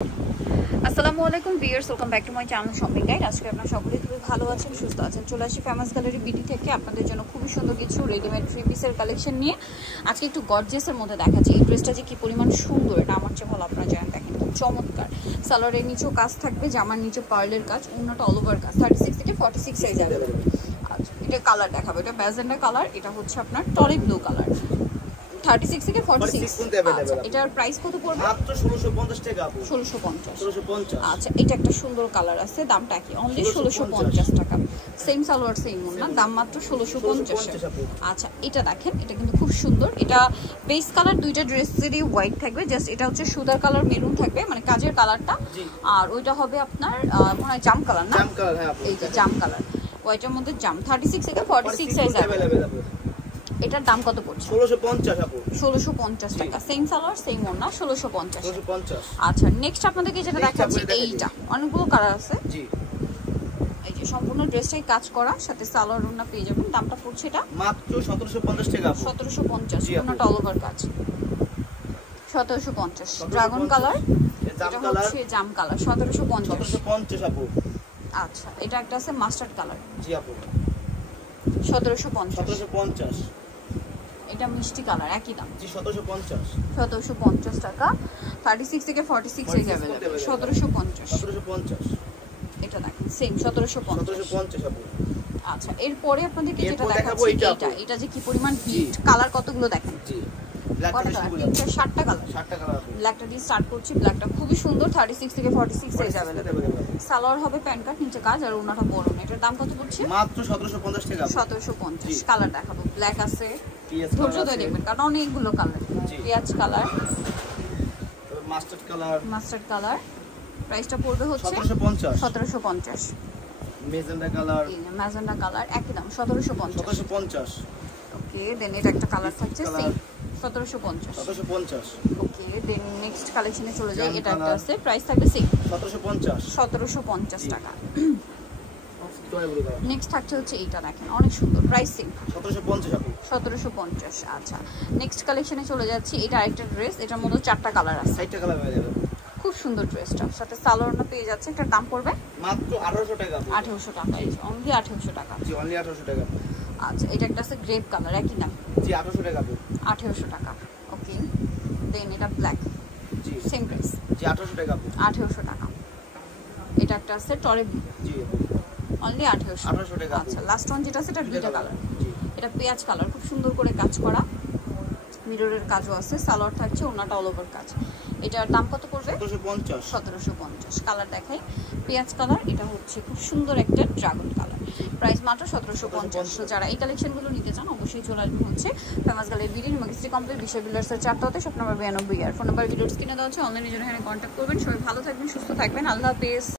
আসসালামু আলাইকুম viewers, welcome back to my channel shopping guide. আজকে আপনারা সকলেই খুবই ভালো আছেন, সুস্থ আছেন। চলে আসি ফেমাস গ্যালারি বিডি থেকে আপনাদের জন্য খুবই সুন্দর কিছু রেডিমেড থ্রি পিসের কালেকশন নিয়ে। আজকে একটু গর্জিয়াসের মধ্যে দেখাচ্ছি। এই ড্রেসটা যে কি পরিমাণ সুন্দর, এটা আমার চেয়ে ভালো আপনারা জানেন। দেখেন খুব চমৎকার। সালোয়ারের নিচেও কাজ থাকবে, জামার নিচে পার্লের কাজ, অন্যটা অল ওভার কাজ। 36 থেকে 46 সাইজ অ্যাভেলেবল। আচ্ছা, এটা কালার দেখাবো। এটা ম্যাজেন্ডা কালার, এটা হচ্ছে আপনার টরি ব্লু কালার। 36 থেকে 46 আচ্ছা, এটার প্রাইস কত পড়বে? মাত্র 1650 টাকা আপু। 1650। আচ্ছা, এটা একটা সুন্দর কালার আছে, দামটা কি? অনলি 1650 টাকা। সেম সালোয়ার সেম ওন্না, দাম মাত্র 1650। আচ্ছা, এটা দেখেন, এটা কিন্তু খুব সুন্দর। এটা বেস কালার দুইটা ড্রেসেরই হোয়াইট থাকবে, জাস্ট এটা হচ্ছে সুতার কালার মেরুন থাকবে, মানে কাজের কালারটা। আর ওইটা হবে আপনার মনে হয় জাম কালার না? জাম কালার, হ্যাঁ আপু। এই যে জাম কালার, হোয়াইটের মধ্যে জাম। 36 থেকে 46 সাইজ अवेलेबल। এটার দাম কত পড়ছে? 1650 আপু। 1650 টাকা। সেম সালোয়ার সেম ওন্না, 1650। 1650। আচ্ছা, নেক্সট আপনাদেরকে যেটা দেখাচ্ছি এইটা, অনেকগুলো কালার আছে। জি, এই যে সম্পূর্ণ ড্রেসটাই কাজ করা, সাথে সালোয়ার ওন্না পেয়ে যাবেন। দামটা পড়ছে এটা মাত্র 1750 টাকা আপু। 1750। জি আপু। ওন্নাটা অল ওভার কাজ। 1750। ড্রাগন কালার, জাম এটা কালার, হচ্ছে জাম কালার। 1750। 1750 আপু। আচ্ছা, এটা একটা আছে মাস্টার্ড কালার। জি আপু। 1750। 1750। এটা মিষ্টি কালার, একই দাম। জি, 1750। 1750 টাকা। 36 থেকে 46 সাইজ अवेलेबल। 1750। 1750। এটা দেখেন সেম 1750। 1750 আপু। আচ্ছা, এরপরে আপনাদেরকে যেটা এরপর দেখাবো দেখাচ্ছি এইটা। এটা যে কি পরিমাণ হিট। কালার কতগুলো দেখেন? জি, ব্ল্যাক কত কালার? 60টা কালার। 60 টাকা আপু। ব্ল্যাকটা দিয়ে স্টার্ট করছি। ব্ল্যাকটা খুবই সুন্দর। 36 থেকে 46 সাইজ अवेलेबल। সালোয়ার হবে প্যান্ট কাট, নিচে কাজ, আর ওনাটা বড় না। এটার দাম কত পড়ছে? মাত্র 1750 টাকা আপু। 1750। কালার দেখাবো। ব্ল্যাক আছে, পিএস ধৈর্য কালার ধরে আছে, দেখবেন কারণ অনেকগুলো কালার। জি। পেঁয়াজ colour, mustard colour. Mustard colour. প্রাইসটা পড়বে হচ্ছে 1750। 1750। Magenta colour. এই ম্যাজেন্ডা কালার, একই দাম 1750। 1750। ওকে, দেন এটা একটা কালার থাকছে কালার। সেম 1750। 1750। ওকে, দেন নেক্সট কালেকশনে চলে যাই। জাম এটা একটা কালার। আছে, প্রাইস থাকবে সেম 1750। 1750 টাকা। জয়গুলো কালার। নেক্সট থাকছে হচ্ছে এইটা, দেখেন অনেক সুন্দর, প্রাইস সেম 1750 আপু। 1750। আচ্ছা, নেক্সট কালেকশনে চলে যাচ্ছি। এটা আরেকটা ড্রেস, এটার মধ্যে 4টা কালার আছে। 60 টাকা হয়ে যাবে। খুব সুন্দর ড্রেসটা, সাথে সালোয়ারটা পেয়ে যাচ্ছে। এটার দাম পড়বে মাত্র 1800 টাকা আপু। 1800 টাকা। অনলি 1800 টাকা। জি, অনলি 1800 টাকা। আচ্ছা, এটা একটা আছে গ্রেপ কালার, একই দাম জি, 1800 টাকা আপু। 1800 টাকা। ওকে, দেন এটা ব্ল্যাক, জি, সেম প্রাইস জি, 1800 টাকা আপু। 1800 টাকা। এটা একটা আছে টরে ব্লু, জি, অনলি 1800। 1800 টাকা। আচ্ছা, লাস্ট ওয়ান যেটা আছে এটা দুইটা কালার। জি, এটা পেঁয়াজ কালার, খুব সুন্দর করে কাজ করা, মিররের কাজও আছে, সালোয়ার থাকছে, ওনাটা অল ওভার কাজ। এটার দাম কত পড়বে? 1750। 1750। কালার দেখাই, পেঁয়াজ কালার, এটা হচ্ছে খুব সুন্দর একটা ড্রাগন কালার। প্রাইস মাত্র 1750। যারা এই কালেকশনগুলো নিতে চান অবশ্যই চলে আসবেন হচ্ছে ফেমাস গ্যালারি বিডি, ম্যাগিস্ট্রি কমপ্লেক্স, বিশ্ব বিল্ডার্সের 4টাতে, শপ নাম্বার 92। আর ফোন নাম্বার ভিডিওস কিনে দেওয়া হচ্ছে, অনলাইনে জন্য এখানে কন্ট্যাক্ট করবেন। সবাই ভালো থাকবেন, সুস্থ থাকবেন, আল্লাহ হাফেজ।